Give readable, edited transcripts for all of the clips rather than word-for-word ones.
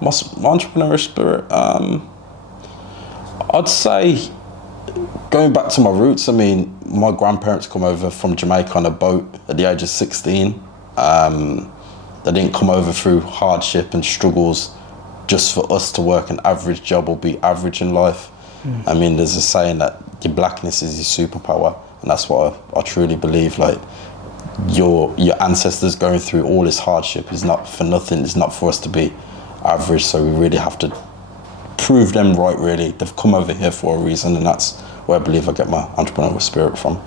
My entrepreneurial spirit, I'd say going back to my roots, I mean, my grandparents come over from Jamaica on a boat at the age of 16. They didn't come over through hardship and struggles just for us to work an average job or be average in life. I mean, there's a saying that your blackness is your superpower, and that's what I truly believe. Like, your ancestors going through all this hardship is not for nothing. It's not for us to be average, so we really have to prove them right, really. They've come over here for a reason, and that's where I believe I get my entrepreneurial spirit from.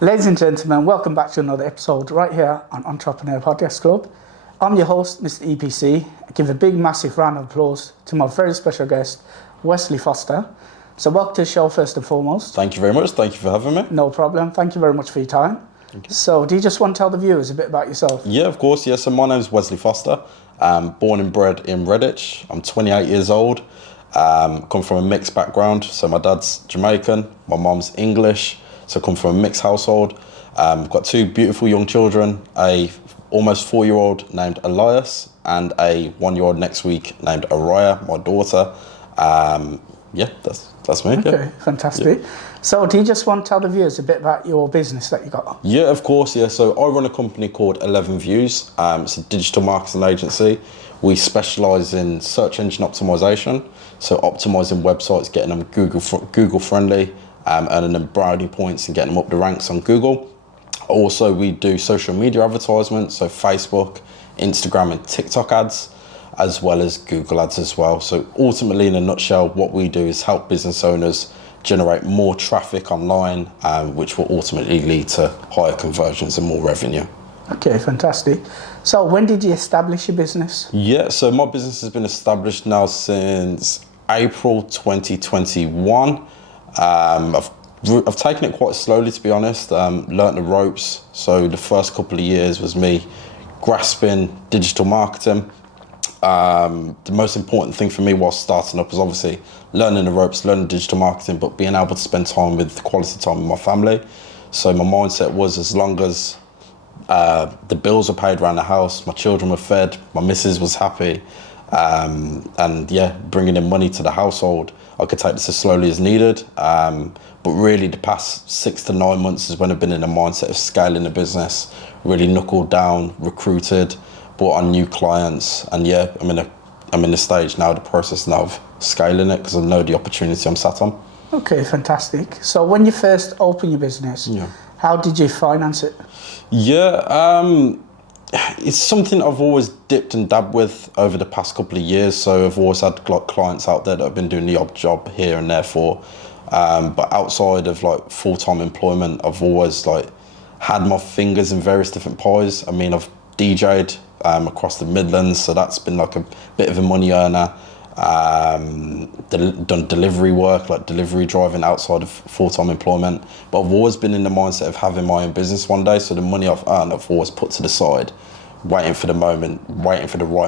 Ladies and gentlemen, welcome back to another episode right here on Entrepreneurial Podcast Club. I'm your host, Mr. EPC. I give a big, massive round of applause to my very special guest, Wesley Foster. So welcome to the show first and foremost. Thank you very much. Thank you for having me. No problem. Thank you very much for your time. So do you just want to tell the viewers a bit about yourself? Yeah, of course. Yeah, so my name is Wesley Foster. I'm born and bred in Redditch. I'm 28 years old. Come from a mixed background. So my dad's Jamaican, my mom's English. So I come from a mixed household. Got two beautiful young children, a almost 4-year-old named Elias and a 1-year-old next week named Araya, my daughter. That's me. Okay, yeah. fantastic. Yeah. So do you just want to tell the viewers a bit about your business that you got? Yeah, of course, yeah. So I run a company called 11 Views. It's a digital marketing agency. We specialise in search engine optimization. So optimizing websites, getting them Google friendly, earning them brownie points and getting them up the ranks on Google. Also, we do social media advertisements, so Facebook, Instagram and TikTok ads, as well as Google ads as well. So ultimately, in a nutshell, what we do is help business owners generate more traffic online, which will ultimately lead to higher conversions and more revenue. Okay, fantastic. So when did you establish your business? Yeah, so my business has been established now since April 2021. I've taken it quite slowly, to be honest, learnt the ropes. So the first couple of years was me grasping digital marketing. The most important thing for me while starting up was obviously learning the ropes, learning digital marketing, but being able to spend time with quality time with my family. So my mindset was, as long as the bills were paid around the house, my children were fed, my missus was happy, and yeah, bringing in money to the household, I could take this as slowly as needed. But really the past 6 to 9 months is when I've been in a mindset of scaling the business, really knuckled down, recruited, brought on new clients, and yeah, I'm in the stage now, the process now of scaling it, because I know the opportunity I'm sat on. Okay, fantastic. So when you first opened your business, how did you finance it? Yeah, it's something I've always dipped and dabbed with over the past couple of years. So I've always had like clients out there that have been doing the odd job here and there for. But outside of like full-time employment, I've always like had my fingers in various different pies. I mean, I've DJ'd across the Midlands, so that's been like a bit of a money earner. Done delivery work, like delivery driving outside of full-time employment. But I've always been in the mindset of having my own business one day. So the money I've earned, I've always put to the side, waiting for the right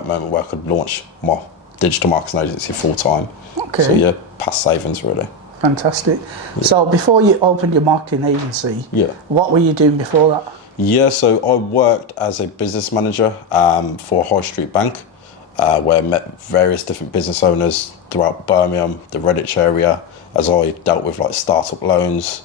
moment where I could launch my digital marketing agency full-time. Okay. So yeah, past savings really. Fantastic. Yeah. So before you opened your marketing agency, what were you doing before that? Yeah, so I worked as a business manager for a high street bank, where I met various different business owners throughout Birmingham, the Redditch area, as I dealt with like startup loans,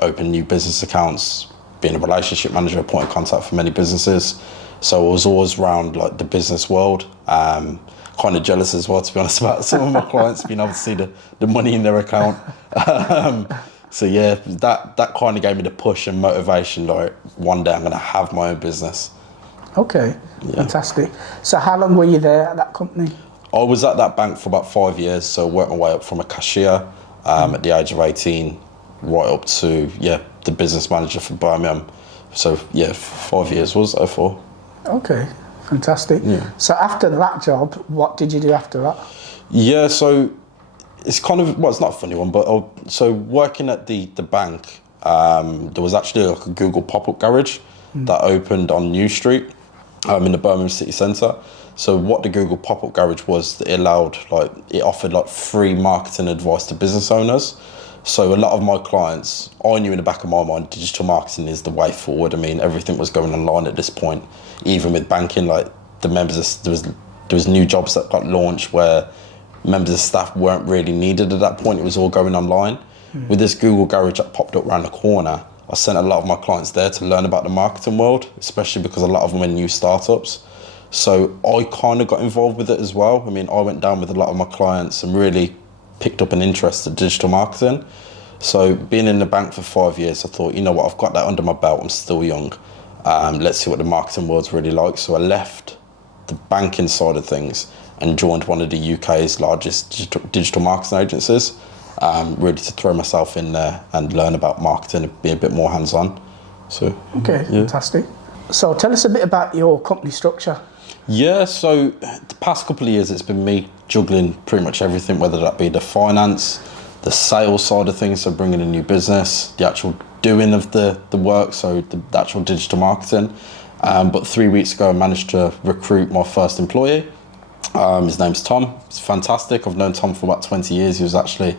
open new business accounts, being a relationship manager, point of contact for many businesses. So I was always around like the business world. Kind of jealous as well, to be honest, about some of my clients being able to see the money in their account. So yeah, that kind of gave me the push and motivation, like one day I'm going to have my own business. Okay, fantastic. So how long were you there at that company? I was at that bank for about 5 years, so I worked my way up from a cashier at the age of 18, right up to, the business manager for Birmingham. So 5 years was I for. Okay, fantastic. Yeah. So after that job, what did you do after that? Yeah, so it's kind of, well, it's not a funny one, but so working at the bank, there was actually like a Google pop-up garage that opened on New Street in the Birmingham city centre. So what the Google pop-up garage was, it offered free marketing advice to business owners. So a lot of my clients, I knew in the back of my mind, digital marketing is the way forward. I mean, everything was going online at this point. Even with banking, like there was new jobs that got launched where members of staff weren't really needed at that point. It was all going online. With this Google Garage that popped up around the corner, I sent a lot of my clients there to learn about the marketing world, especially because a lot of them were new startups. So I kind of got involved with it as well. I mean, I went down with a lot of my clients and really picked up an interest in digital marketing. So being in the bank for 5 years, I thought, you know what, I've got that under my belt. I'm still young. Let's see what the marketing world's really like. So I left the banking side of things and joined one of the UK's largest digital marketing agencies, really to throw myself in there and learn about marketing and be a bit more hands-on. So Okay, yeah. fantastic. So tell us a bit about your company structure. Yeah, so the past couple of years, it's been me juggling pretty much everything, whether that be the finance, the sales side of things, so bringing in new business, the actual doing of the work, so the actual digital marketing. But 3 weeks ago, I managed to recruit my first employee. His name's Tom. He's fantastic. I've known Tom for about 20 years. He was actually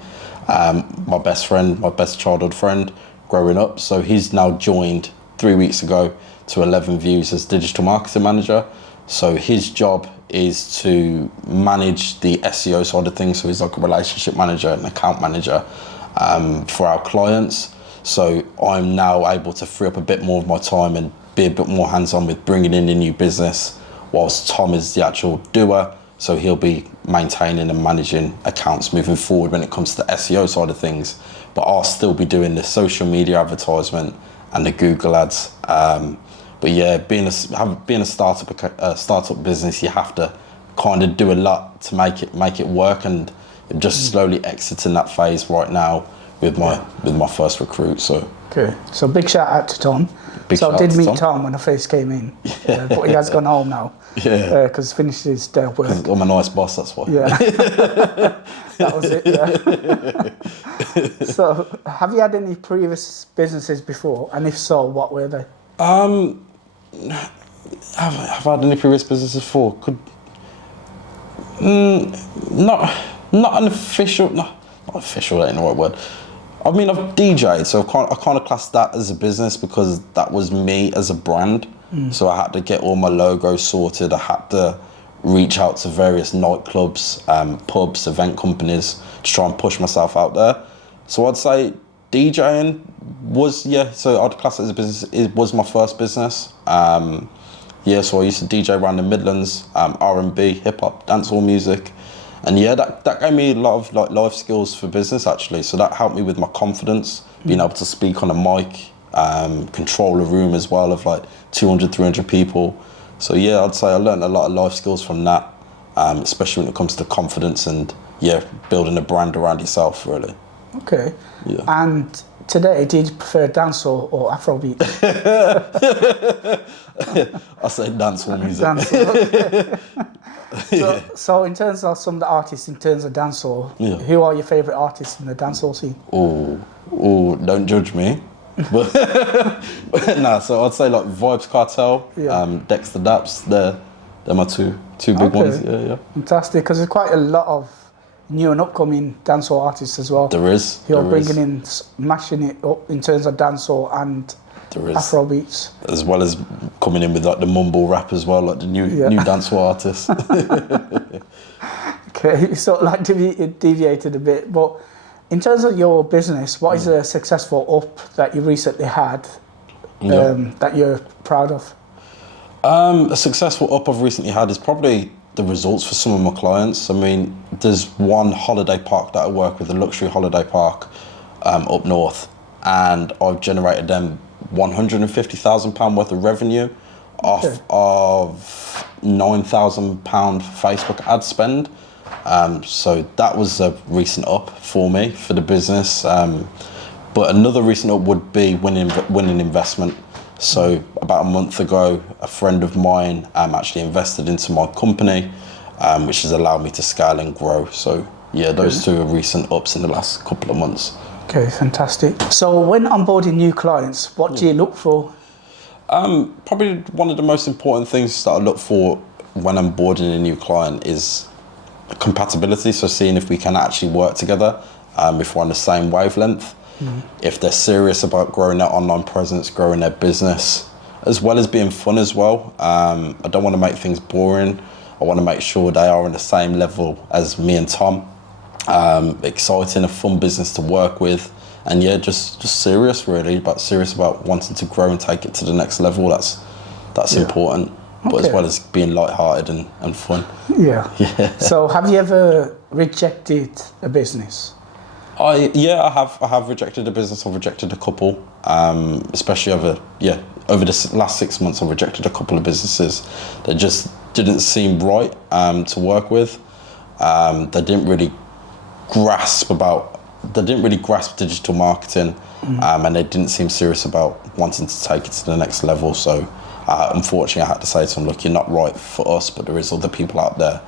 my best friend, my best childhood friend growing up. So he's now joined 3 weeks ago to 11 Views as digital marketing manager. So his job is to manage the SEO side of things. So he's like a relationship manager and account manager for our clients. So I'm now able to free up a bit more of my time and be a bit more hands-on with bringing in the new business, whilst Tom is the actual doer. So he'll be maintaining and managing accounts moving forward when it comes to the SEO side of things. But I'll still be doing the social media advertisement and the Google ads. But yeah, being a startup business, you have to kind of do a lot to make it work, and I'm just slowly exiting that phase right now with my first recruit. So Okay, so big shout out to Tom. So I did meet Tom when I first came in, but he has gone home now. Yeah, because finished his day of work. I'm a nice boss, that's why. Yeah, that was it. Yeah. So, have you had any previous businesses before, and if so, what were they? Have I had any previous businesses before? Not an official, not official, that ain't the right word. I mean, I've DJ'd, so I kind of class that as a business because that was me as a brand. So I had to get all my logos sorted. I had to reach out to various nightclubs, pubs, event companies to try and push myself out there. So I'd say DJing was, so I'd class it as a business. It was my first business. So I used to DJ around the Midlands, R&B, hip hop, dancehall music. And that gave me a lot of like life skills for business actually. So that helped me with my confidence, being able to speak on a mic, control a room as well of like 200, 300 people. So yeah, I'd say I learned a lot of life skills from that, especially when it comes to confidence and building a brand around yourself really. Okay. Yeah. And today, do you prefer dancehall or Afrobeat? I say dancehall music. Dancehall. Okay. So in terms of some of the artists, in terms of dancehall, who are your favourite artists in the dancehall scene? Oh, don't judge me. But so I'd say like Vibes Cartel, Dexter Daps, they're my two big ones. Yeah. Fantastic, because there's quite a lot of new and upcoming dancehall artists as well. There is. Who are bringing in, mashing it up in terms of dancehall and Afrobeats. As well as coming in with like the mumble rap as well, like the new dancehall artists. Okay, so like deviated a bit, but in terms of your business, what is a successful up that you recently had that you're proud of? A successful up I've recently had is probably the results for some of my clients. I mean, there's one holiday park that I work with, a luxury holiday park up north, and I've generated them £150,000 worth of revenue off of £9,000 Facebook ad spend. So that was a recent up for me for the business. But another recent up would be winning investment. So about a month ago, a friend of mine actually invested into my company, which has allowed me to scale and grow. So yeah, those two are recent ups in the last couple of months. Okay, fantastic. So when onboarding new clients, what do you look for? Probably one of the most important things that I look for when onboarding a new client is compatibility. So seeing if we can actually work together if we're on the same wavelength. If they're serious about growing their online presence, growing their business, as well as being fun as well. I don't want to make things boring. I want to make sure they are on the same level as me and Tom. Exciting, a fun business to work with. And yeah, just serious really, but serious about wanting to grow and take it to the next level. That's important. But as well as being light-hearted and fun. Yeah. So have you ever rejected a business? I have rejected a business. I've rejected a couple, especially over the last 6 months. I've rejected a couple of businesses that just didn't seem right to work with. They didn't really grasp digital marketing, and they didn't seem serious about wanting to take it to the next level. So unfortunately, I had to say to them, look, you're not right for us, but there is other people out there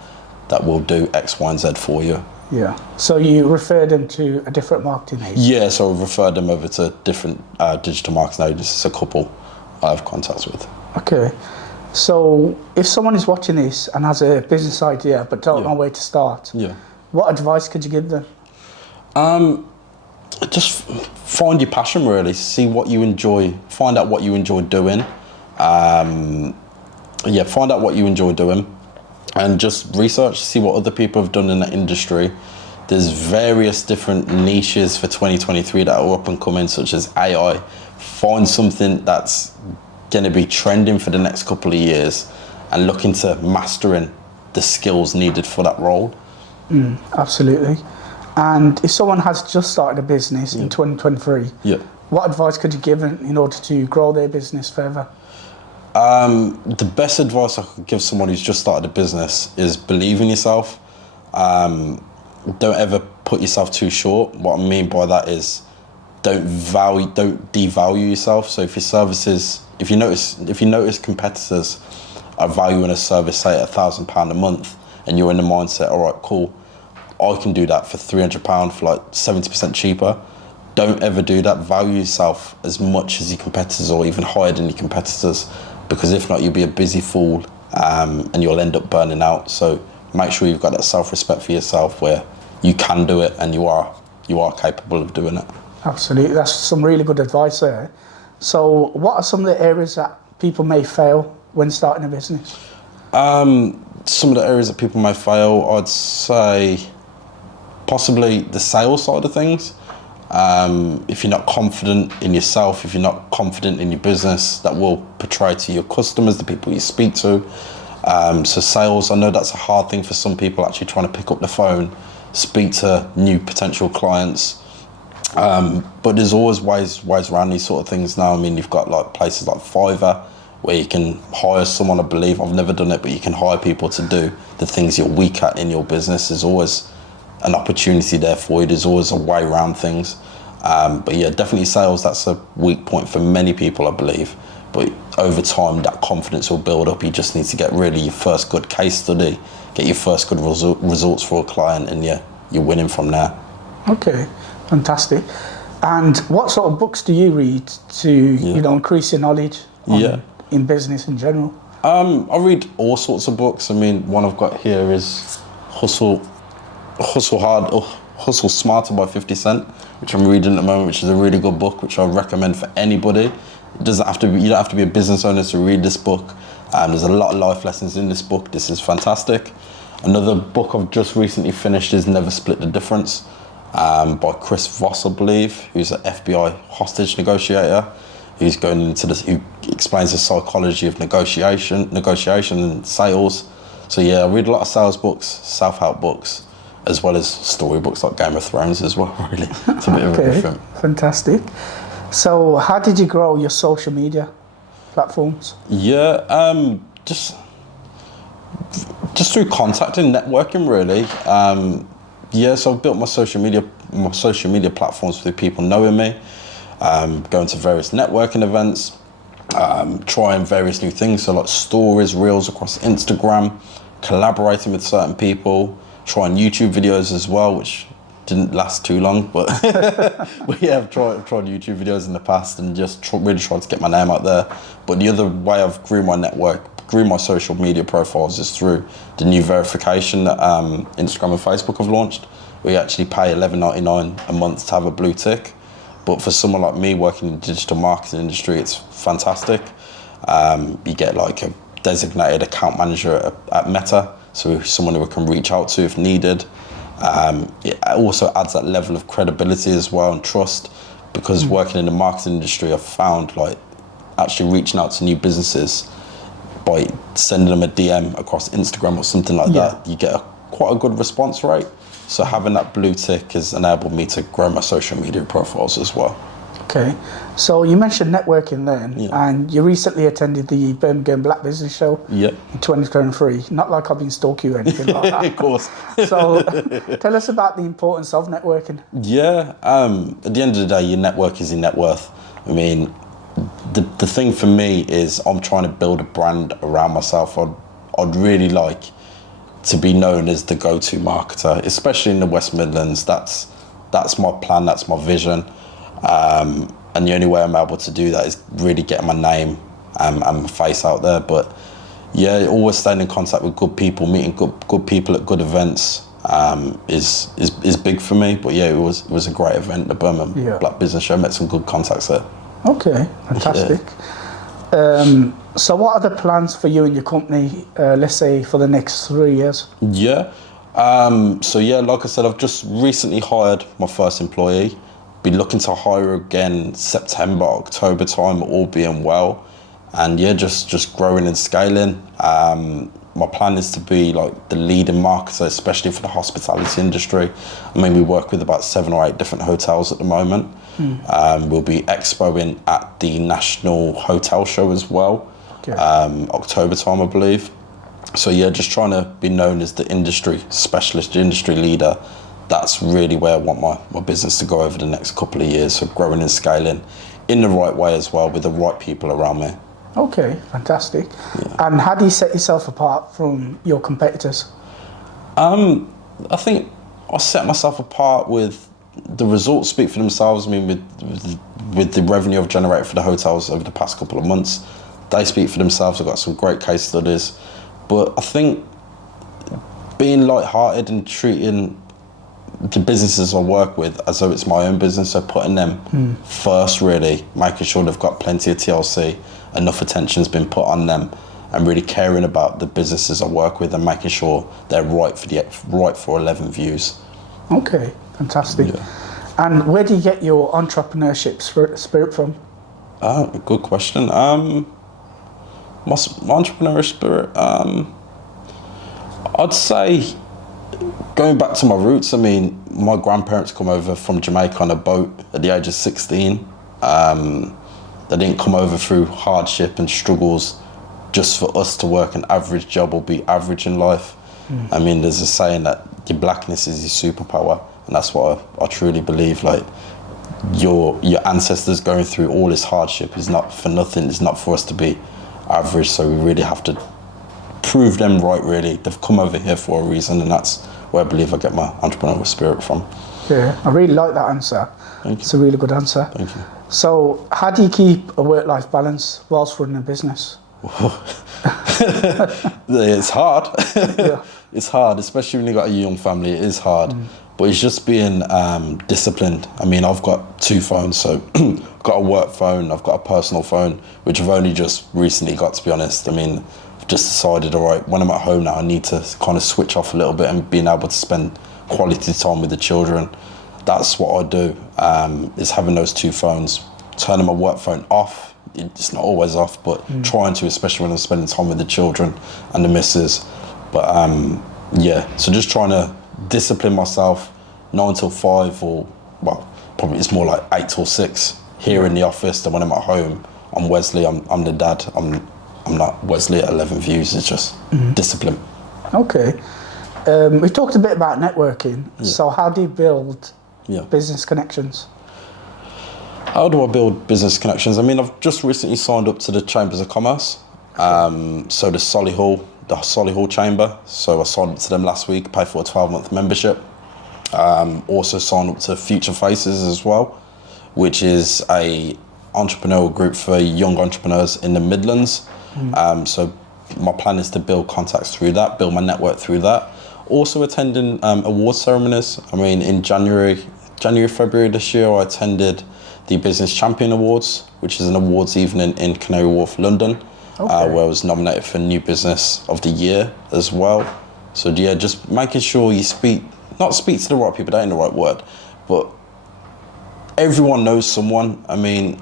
that will do X, Y, and Z for you. Yeah. So you referred them to a different marketing agency? Yeah, so I've referred them over to different digital marketing agencies, a couple I have contacts with. Okay. So if someone is watching this and has a business idea but don't know where to start, what advice could you give them? Just find your passion really, see what you enjoy, find out what you enjoy doing. Find out what you enjoy doing and just research, see what other people have done in the industry. There's various different niches for 2023 that are up and coming, such as AI. Find something that's going to be trending for the next couple of years and look into mastering the skills needed for that role. Absolutely. And if someone has just started a business in 2023, what advice could you give them in order to grow their business further? The best advice I could give someone who's just started a business is believe in yourself. Don't ever put yourself too short. What I mean by that is don't devalue yourself. So if your services, if you notice competitors are valuing a service, say at £1,000 a month, and you're in the mindset, all right, cool, I can do that for £300 for like 70% cheaper. Don't ever do that. Value yourself as much as your competitors or even higher than your competitors, because if not, you'll be a busy fool and you'll end up burning out. So make sure you've got that self-respect for yourself where you can do it and you are capable of doing it. Absolutely. That's some really good advice there. So what are some of the areas that people may fail when starting a business? Some of the areas that people may fail, I'd say possibly the sales side of things. If you're not confident in yourself, if you're not confident in your business, that will portray to your customers, the people you speak to. So sales, I know that's a hard thing for some people, actually trying to pick up the phone, speak to new potential clients. But there's always ways around these sort of things now. I mean, you've got like places like Fiverr where you can hire someone, I believe, I've never done it, but you can hire people to do the things you're weak at in your business. There's always an opportunity there for you. There's always a way around things. But yeah, definitely sales, that's a weak point for many people, I believe. But over time, that confidence will build up. You just need to get really your first good case study, get your first good results for a client, and you're winning from there. Okay, fantastic. And what sort of books do you read to increase your knowledge in business in general? I read all sorts of books. I mean, one I've got here is Hustle Smarter by 50 Cent, which I'm reading at the moment, which is a really good book, which I recommend for anybody. You don't have to be a business owner to read this book. There's a lot of life lessons in this book. This is fantastic. Another book I've just recently finished is Never Split the Difference by Chris Voss, I believe, who's an FBI hostage negotiator. Who's going into this, who explains the psychology of negotiation and sales. So yeah, I read a lot of sales books, self-help books, as well as storybooks like Game of Thrones as well, really. It's a bit of a different. Fantastic. So how did you grow your social media platforms? Yeah, just through contacting, networking, really. So I've built my social media platforms through people knowing me. Going to various networking events, trying various new things, so like stories, reels across Instagram, collaborating with certain people, trying YouTube videos as well, which didn't last too long, but I've tried YouTube videos in the past and just really tried to get my name out there. But the other way I've grew my social media profiles is through the new verification that Instagram and Facebook have launched, we actually pay $11.99 a month to have a blue tick. But for someone like me working in the digital marketing industry, it's fantastic. You get like a designated account manager at Meta, so someone who we can reach out to if needed. It also adds that level of credibility as well and trust, because working in the marketing industry, I've found like actually reaching out to new businesses by sending them a DM across Instagram or something like that, you get quite a good response rate. So having that blue tick has enabled me to grow my social media profiles as well. Okay, so you mentioned networking then, and you recently attended the Birmingham Black Business Show in 2023. Not like I've been stalking you or anything like that. Of course. So tell us about the importance of networking. Yeah, at the end of the day, your network is your net worth. I mean, the thing for me is I'm trying to build a brand around myself. I'd really like to be known as the go-to marketer, especially in the West Midlands. That's my plan, that's my vision. And the only way I'm able to do that is really getting my name and my face out there. But yeah, always staying in contact with good people, meeting good people at good events is big for me. But yeah, it was a great event, the Birmingham Black Business Show. Met some good contacts there. Okay, fantastic. So what are the plans for you and your company, let's say for the next 3 years? Yeah, so yeah, like I said, I've just recently hired my first employee. Be looking to hire again September, October time, all being well. And yeah, just growing and scaling. My plan is to be like the leading marketer, especially for the hospitality industry. I mean, we work with about 7 or 8 different hotels at the moment. We'll be expoing at the National Hotel Show as well, October time, I believe. So yeah, just trying to be known as the industry specialist, the industry leader. That's really where I want my business to go over the next couple of years. So growing and scaling in the right way as well, with the right people around me. Okay, fantastic. And how do you set yourself apart from your competitors? I think I set myself apart with the results speak for themselves. I mean, with the revenue I've generated for the hotels over the past couple of months, they speak for themselves. I've got some great case studies. But I think being light-hearted and treating the businesses I work with as though it's my own business, so putting them first, really, making sure they've got plenty of TLC, enough attention's been put on them, and really caring about the businesses I work with and making sure they're right for 11 views. Okay, fantastic. And where do you get your entrepreneurship spirit from? Good question. My entrepreneurial spirit, I'd say going back to my roots. I mean, my grandparents come over from Jamaica on a boat at the age of 16. They didn't come over through hardship and struggles just for us to work an average job or be average in life. I mean, there's a saying that your blackness is your superpower, and that's what I truly believe. Like, your ancestors going through all this hardship is not for nothing. It's not for us to be average, so we really have to prove them right, really. They've come over here for a reason, and that's where I believe I get my entrepreneurial spirit from. Yeah, I really like that answer. Thank you. It's a really good answer. Thank you. So how do you keep a work-life balance whilst running a business? It's hard. It's hard, especially when you've got a young family. It is hard. But it's just being disciplined. I mean, I've got 2 phones, so I've got a work phone, I've got a personal phone, which I've only just recently got, to be honest. I mean, I've just decided, all right, when I'm at home now, I need to kind of switch off a little bit and being able to spend quality time with the children. That's what I do, is having those 2 phones, turning my work phone off. It's not always off, but trying to, especially when I'm spending time with the children and the missus. But yeah, so just trying to discipline myself 9 till 5, or well, probably it's more like 8 till 6 here in the office. Then when I'm at home, I'm Wesley, I'm the dad. I'm not Wesley at 11 Views. It's just discipline. Okay. We talked a bit about networking. So how do you build business connections? How do I build business connections? I mean, I've just recently signed up to the Chambers of Commerce. So the Solihull Chamber. So I signed up to them last week, paid for a 12-month membership. Also signed up to Future Faces as well, which is a entrepreneurial group for young entrepreneurs in the Midlands. So my plan is to build contacts through that, build my network through that. Also attending award ceremonies. I mean, in January, February this year, I attended the Business Champion Awards, which is an awards evening in Canary Wharf, London, where I was nominated for New Business of the Year as well. So yeah, just making sure you not speak to the right people, that ain't the right word, but everyone knows someone. I mean,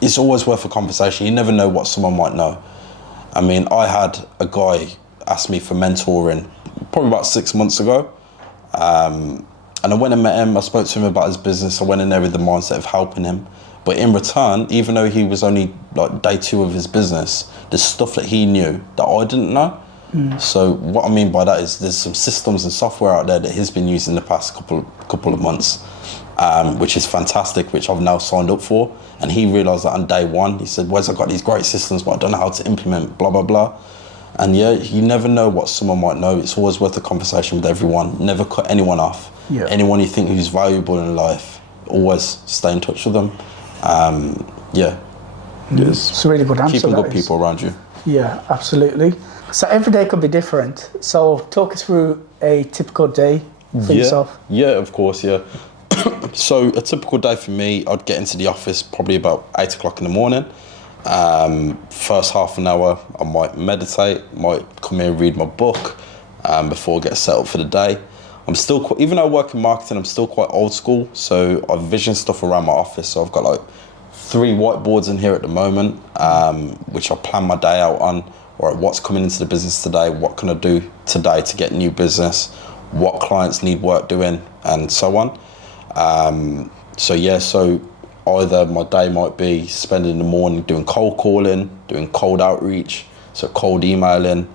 it's always worth a conversation. You never know what someone might know. I mean, I had a guy ask me for mentoring probably about 6 months ago. And I went and met him, I spoke to him about his business, I went in there with the mindset of helping him. But in return, even though he was only like day 2 of his business, there's stuff that he knew that I didn't know. So what I mean by that is there's some systems and software out there that he's been using the past couple of months, which is fantastic, which I've now signed up for. And he realised that on day 1, he said, Wes, I've got these great systems, but I don't know how to implement, blah, blah, blah. And yeah, you never know what someone might know. It's always worth a conversation with everyone. Never cut anyone off. Yeah. Anyone you think who's valuable in life, always stay in touch with them. It's a really good answer. Keeping good people around you. Yeah, absolutely. So every day could be different. So talk us through a typical day for yourself. Yeah, of course, yeah. So a typical day for me, I'd get into the office probably about 8 o'clock in the morning. First half an hour, I might meditate, might come here and read my book before I get set up for the day. I'm still, even though I work in marketing, I'm still quite old school. So I vision stuff around my office. So I've got like 3 whiteboards in here at the moment, which I plan my day out on. All right, what's coming into the business today? What can I do today to get new business? What clients need work doing, and so on. So either my day might be spending the morning doing cold calling, doing cold outreach, so cold emailing.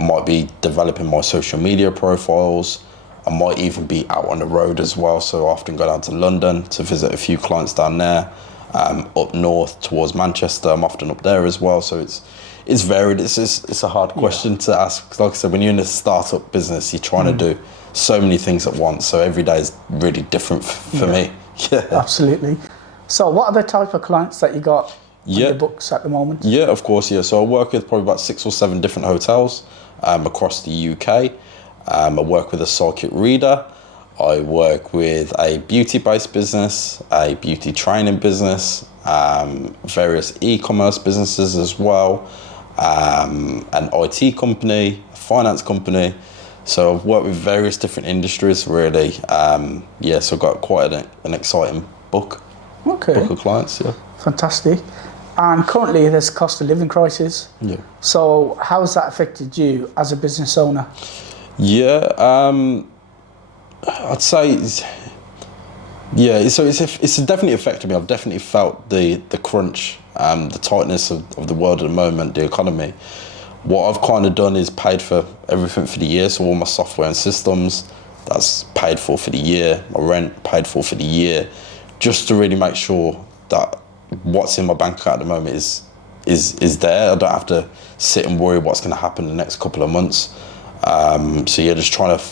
Might be developing my social media profiles. I might even be out on the road as well. So I often go down to London to visit a few clients down there. Up north towards Manchester, I'm often up there as well. So it's varied. It's a hard question to ask. Like I said, when you're in a startup business, you're trying to do so many things at once. So every day is really different for me. Yeah, absolutely. So what are the type of clients that you got on your books at the moment? Yeah, of course, yeah. So I work with probably about 6 or 7 different hotels across the UK. I work with a circuit reader. I work with a beauty-based business, a beauty training business, various e-commerce businesses as well, an IT company, a finance company. So I've worked with various different industries, really. So I've got quite an exciting book of clients, yeah. Fantastic. And currently there's a cost of living crisis. Yeah. So how has that affected you as a business owner? Yeah, I'd say, it's definitely affected me. I've definitely felt the crunch, the tightness of the world at the moment, the economy. What I've kind of done is paid for everything for the year, so all my software and systems, that's paid for the year, my rent paid for the year, just to really make sure that what's in my bank account at the moment is there. I don't have to sit and worry what's going to happen in the next couple of months. Just trying to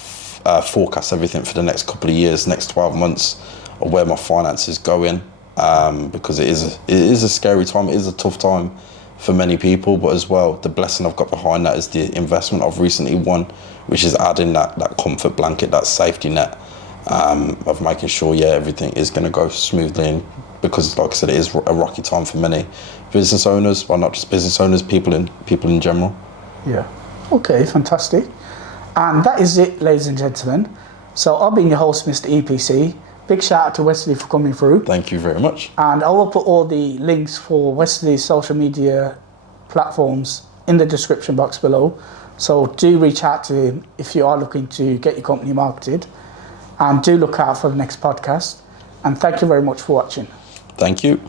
forecast everything for the next couple of years, next 12 months, of where my finances going, because it is a scary time, it is a tough time for many people, but as well, the blessing I've got behind that is the investment I've recently won, which is adding that comfort blanket, that safety net, of making sure, everything is going to go smoothly, and because, like I said, it is a rocky time for many business owners, well, not just business owners, people in general. Yeah. Okay, fantastic. And that is it, ladies and gentlemen. So I've been your host, Mr. EPC. Big shout out to Wesley for coming through. Thank you very much. And I will put all the links for Wesley's social media platforms in the description box below. So do reach out to him if you are looking to get your company marketed. And do look out for the next podcast. And thank you very much for watching. Thank you.